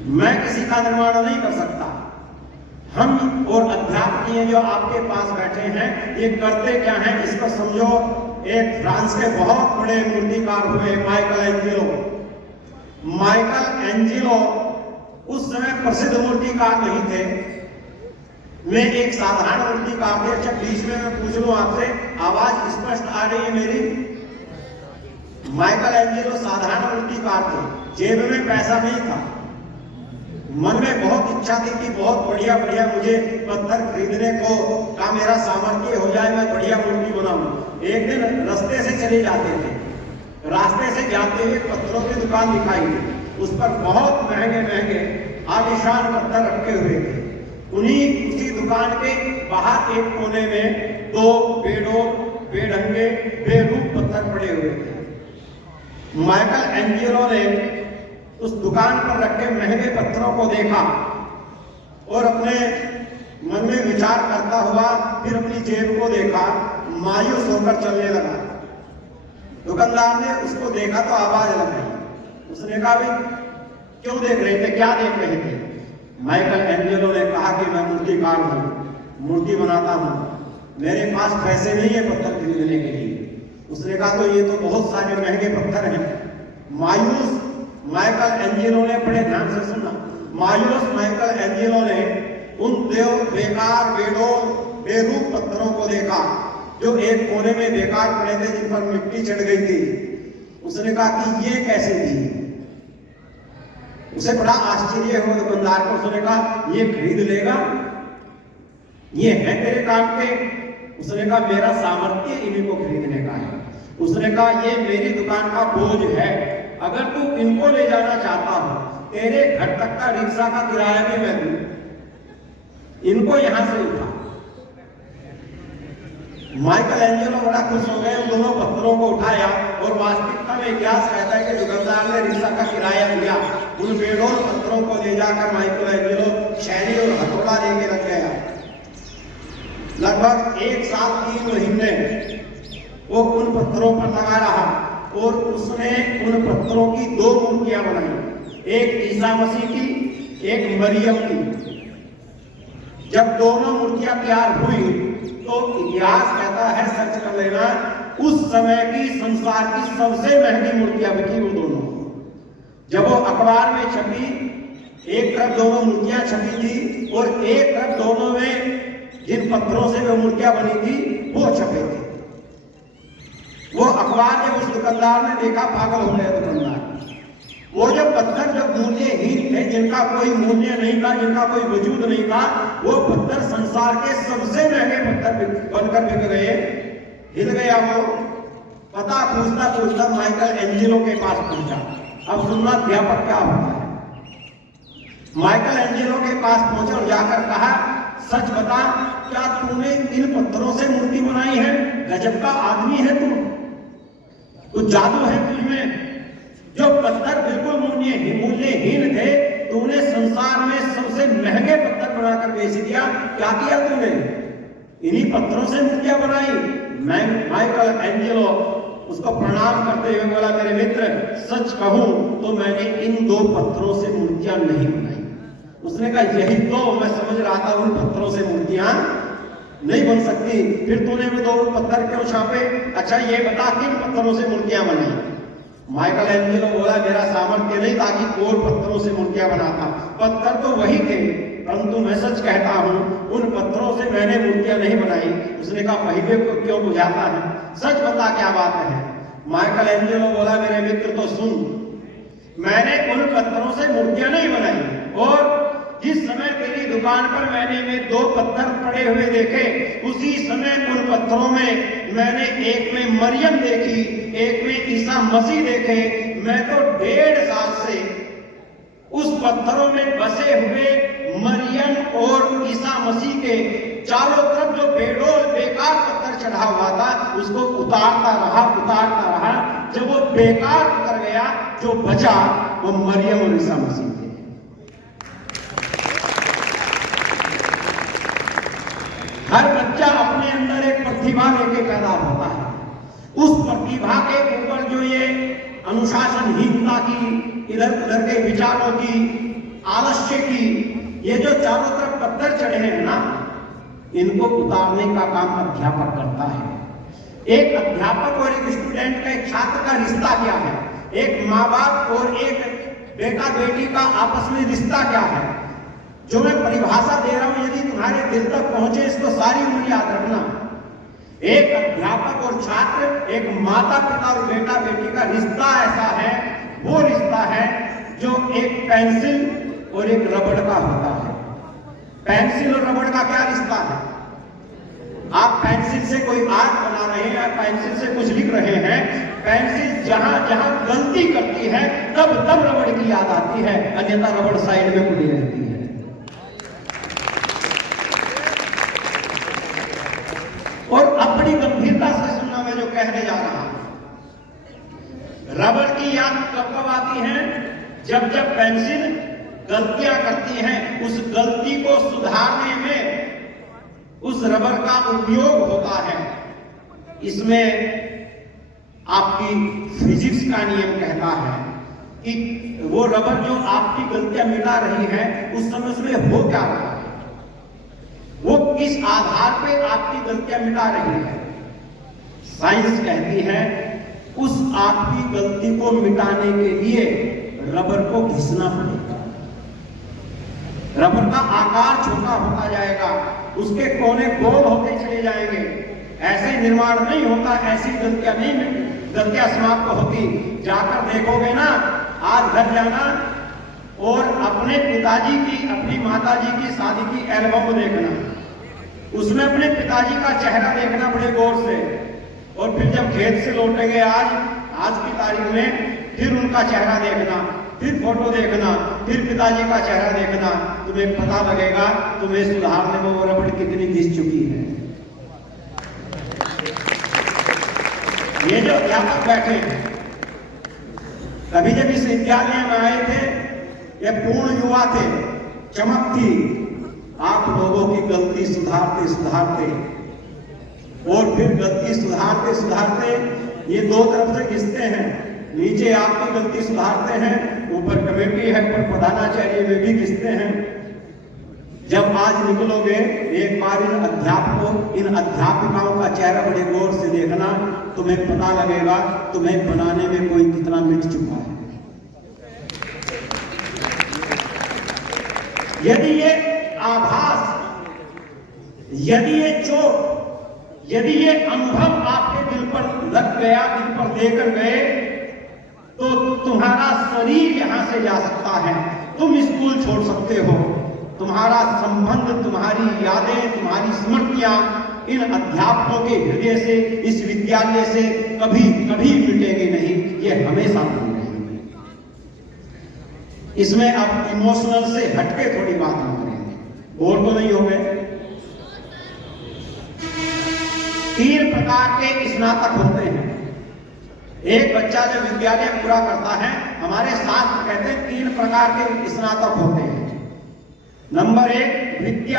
मैं किसी का निर्माण नहीं कर सकता। हम और अध्यापक जो आपके पास बैठे हैं ये करते क्या हैं इसको समझो। एक फ्रांस के बहुत बड़े मूर्तिकार हुए माइकल एंजेलो। माइकल एंजेलो उस समय प्रसिद्ध मूर्तिकार नहीं थे, वे एक साधारण मूर्तिकार थे। अच्छा बीच में मैं पूछ लूं आपसे, आवाज स्पष्ट आ रही है मेरी? माइकल एंजेलो साधारण मूर्तिकार थे, जेब में पैसा नहीं था, मन में बहुत इच्छा थी कि बहुत बढ़िया बढ़िया मुझे पत्थर खरीदने को का मेरा सामर्थ्य हो जाए, मैं बढ़िया मूर्ति बनाऊं। एक दिन रास्ते से चले जाते थे, रास्ते से जाते हुए पत्थरों की दुकान दिखाई, उस पर बहुत महंगे महंगे आलीशान पत्थर रखे हुए थे। उसी दुकान के बाहर एक कोने में दो बेढंगे बेरूप पत्थर पड़े हुए थे। माइकल एंजेलो ने उस दुकान पर रखे महंगे पत्थरों को देखा और अपने मन में विचार करता हुआ फिर अपनी जेब को देखा, मायूस होकर चलने लगा। दुकानदार ने उसको देखा तो आवाज लगाई। उसने कहा भाई क्यों देख रहे थे, क्या देख रहे थे? माइकल एंजेलो ने कहा कि मैं मूर्तिकार हूं, मूर्ति बनाता हूं, मेरे पास पैसे नहीं है पत्थर खरीदने के लिए। उसने कहा तो ये तो बहुत सारे महंगे पत्थर हैं। मायूस माइकल एंजेलो ने, बड़े ध्यान से सुनना, मायूस माइकल एंजेलो ने उन बेकार बेरूप पत्थरों को देखा जो एक कोने में बेकार पड़े थे, जिन पर मिट्टी चढ़ गई थी। उसने कहा कि ये कैसे दी? उसे बड़ा आश्चर्य हुआ दुकानदार को। उसने कहा ये खरीद लेगा, ये है तेरे काम के? उसने कहा मेरा सामर्थ्य इन्हीं को खरीदने का है। उसने कहा ये मेरी दुकान का बोझ है, अगर तू इनको ले जाना चाहता हो तेरे घर तक का रिक्शा का किराया भी मैं दूं, इनको यहां से उठा। माइकल एंजेलो बड़ा खुश हो गए, उन दोनों पत्थरों को उठाया और वास्तविकता में इतिहास कहता है कि दुकानदार ने रिक्शा का किराया दिया। उन बेडोल पत्थरों को ले जाकर माइकल एंजेलो शैली और हथौड़ा लेके लग गया। लगभग 1 साल 3 महीने वो उन पत्थरों पर लगा रहा और उसने उन पत्थरों की 2 मूर्तियां बनाई, एक ईसा मसीह की, एक मरियम की। जब दोनों मूर्तियां तैयार हुई तो इतिहास कहता है, सच कर लेना, उस समय की संसार की सबसे महंगी मूर्तियां बिकी वो दोनों। जब वो अखबार में छपी, एक तरफ दोनों मूर्तियां छपी थी और एक तरफ दोनों में जिन पत्थरों से वो मूर्तियां बनी थी वो छपे थे। वो अखबार जब उस दुकानदार ने देखा, पागल हो गया दुकानदार। वो जो पत्थर जो मूल्यहीन थे, जिनका कोई मूल्य नहीं था, जिनका कोई वजूद नहीं था, वो पत्थर संसार के सबसे महंगे पत्थर बनकर बिक गए। हिल गया वो। पता पूछता पूछता माइकल एंजेलो के पास पहुंचा। अब सुनना अध्यापक क्या होता है। माइकल एंजेलो के पास पहुंचे और जाकर कहा, सच बता, क्या तूने इन पत्थरों से मूर्ति बनाई है? गजब का आदमी है तू, कुछ जादू है तुझ में। जो पत्थर बिल्कुल मूल्यहीन थे, तूने संसार में सबसे महंगे पत्थर बनाकर बेच दिया। क्या किया तूने? इन्हीं पत्थरों से मूर्तियां बनाई। माइकल एंजेलो उसको प्रणाम करते हुए बोला, मेरे मित्र, सच कहूं तो मैंने इन 2 पत्थरों से मूर्तियां नहीं बनाई। उसने कहा यही तो मैं समझ रहा था, उन पत्थरों से मूर्तियां नहीं बन सकती, फिर तूने वो 2 पत्थर क्यों छापे? अच्छा ये बता, किन पत्थरों से मूर्तियां बनाई? माइकल एंजेलो बोला, मेरा सामर्थ्य नहीं था कि और पत्थरों से मूर्तियां बनाता, पत्थर तो वही थे, परंतु मैं सच कहता हूं उन पत्थरों से मैंने मूर्तियां नहीं बनाई। उसने कहा पहले को क्यों बुझाता है, सच बता क्या बात है? माइकल एंजेलो बोला, मेरे मित्र तो सुन, मैंने उन पत्थरों से मूर्तियां नहीं बनाई, और जिस समय तेरी दुकान पर मैंने 2 पत्थर पड़े हुए देखे, उसी समय उन पत्थरों में मैंने एक में मरियम देखी, एक में ईसा मसीह देखे। मैं तो 1.5 साल से उस पत्थरों में बसे हुए मरियम और ईसा मसीह के चारों तरफ जो बेकार पत्थर चढ़ा हुआ था उसको उतारता रहा। जब वो बेकार उतर गया, जो बचा वो मरियम और ईसा मसीह थे। हर बच्चा अपने अंदर एक प्रतिभा लेके पैदा होता है। उस प्रतिभा के ऊपर जो ये अनुशासनहीनता की, इधर उधर के विचारों की आलस्य की, ये जो चारों तरफ पत्थर चढ़े हैं ना, इनको उतारने का काम अध्यापक करता है। एक अध्यापक और एक स्टूडेंट का, एक छात्र का रिश्ता क्या है, एक माँ बाप और एक बेटा बेटी का आपस में रिश्ता क्या है, जो मैं परिभाषा दे रहा हूं, यदि तुम्हारे दिल तक पहुंचे, इसको सारी उम्र याद रखना। एक अध्यापक और छात्र, एक माता पिता और बेटा बेटी का रिश्ता ऐसा है, वो रिश्ता है जो एक पेंसिल और एक रबड़ का होता है। पेंसिल और रबड़ का क्या रिश्ता है? आप पेंसिल से कोई आर्ट बना रहे हैं, पेंसिल से कुछ लिख रहे हैं, पेंसिल जहां जहां गलती करती है तब तब रबड़ की याद आती है, अन्यथा रबड़ साइड में खुली रहती है। और अपनी गंभीरता से सुनना, मैं जो कहने जा रहा हूं, रबड़ की याद कब कब आती है? जब जब पेंसिल गलतियां करती है, उस गलती को सुधारने में उस रबर का उपयोग होता है। इसमें आपकी फिजिक्स का नियम कहता है कि वो रबर जो आपकी गलतियां मिटा रही है, उस समय उसमें हो क्या रहा है, वो किस आधार पे आपकी गलतियां मिटा रही है। साइंस कहती है उस आपकी गलती को मिटाने के लिए रबर को घिसना पड़ेगा। रबर का आकार छोटा होता जाएगा, उसके कोने गोल होते चले जाएंगे। ऐसे निर्माण नहीं होता, ऐसी गलतियां नहीं, गलतियां समाप्त होती। जाकर देखोगे ना, आज घर जाना और अपने पिताजी की, अपनी माताजी की शादी की एल्बम देखना, उसमें अपने पिताजी का चेहरा देखना बड़े गौर से, और फिर जब खेत से लौटेंगे आज की तारीख में, फिर उनका चेहरा देखना, फिर फोटो देखना, फिर पिताजी का चेहरा देखना, तुम्हें पता लगेगा तुम्हें सुधारने में वो रबड़ कितनी घिस चुकी है। ये जो अध्यापक बैठे हैं, कभी जब इस विद्यालय में आए थे, ये पूर्ण युवा थे, चमक थी, आप लोगों की गलती सुधारते सुधारते, और फिर गलती सुधारते सुधारते ये दो तरफ से घिसते हैं। नीचे आपकी गलती सुधारते हैं, ऊपर कमेटी है, ऊपर प्रधानाचार्य में भी घिसते हैं। जब आज निकलोगे, एक बार इन अध्यापकों, इन अध्यापिकाओं का चेहरा बड़े गौर से देखना, तुम्हें पता लगेगा तुम्हें बनाने में कोई कितना मिट चुका है। यदि ये आभास, यदि ये चोट, यदि ये अनुभव आपके दिल पर लग गया, दिल पर देकर गए, तो तुम्हारा शरीर यहां से जा सकता है, तुम स्कूल छोड़ सकते हो, तुम्हारा संबंध, तुम्हारी यादें, तुम्हारी स्मृतियां इन अध्यापकों के हृदय से, इस विद्यालय से कभी कभी मिटेंगे नहीं, ये हमेशा बनी रहेंगे। इसमें अब इमोशनल से हटके थोड़ी बात हम करेंगे, बोर तो नहीं हो गए। 3 प्रकार के स्नातक होते हैं। एक बच्चा जब विद्यालय पूरा करता है, हमारे शास्त्र कहते हैं 3 प्रकार के स्नातक होते हैं। नंबर 1 विद्या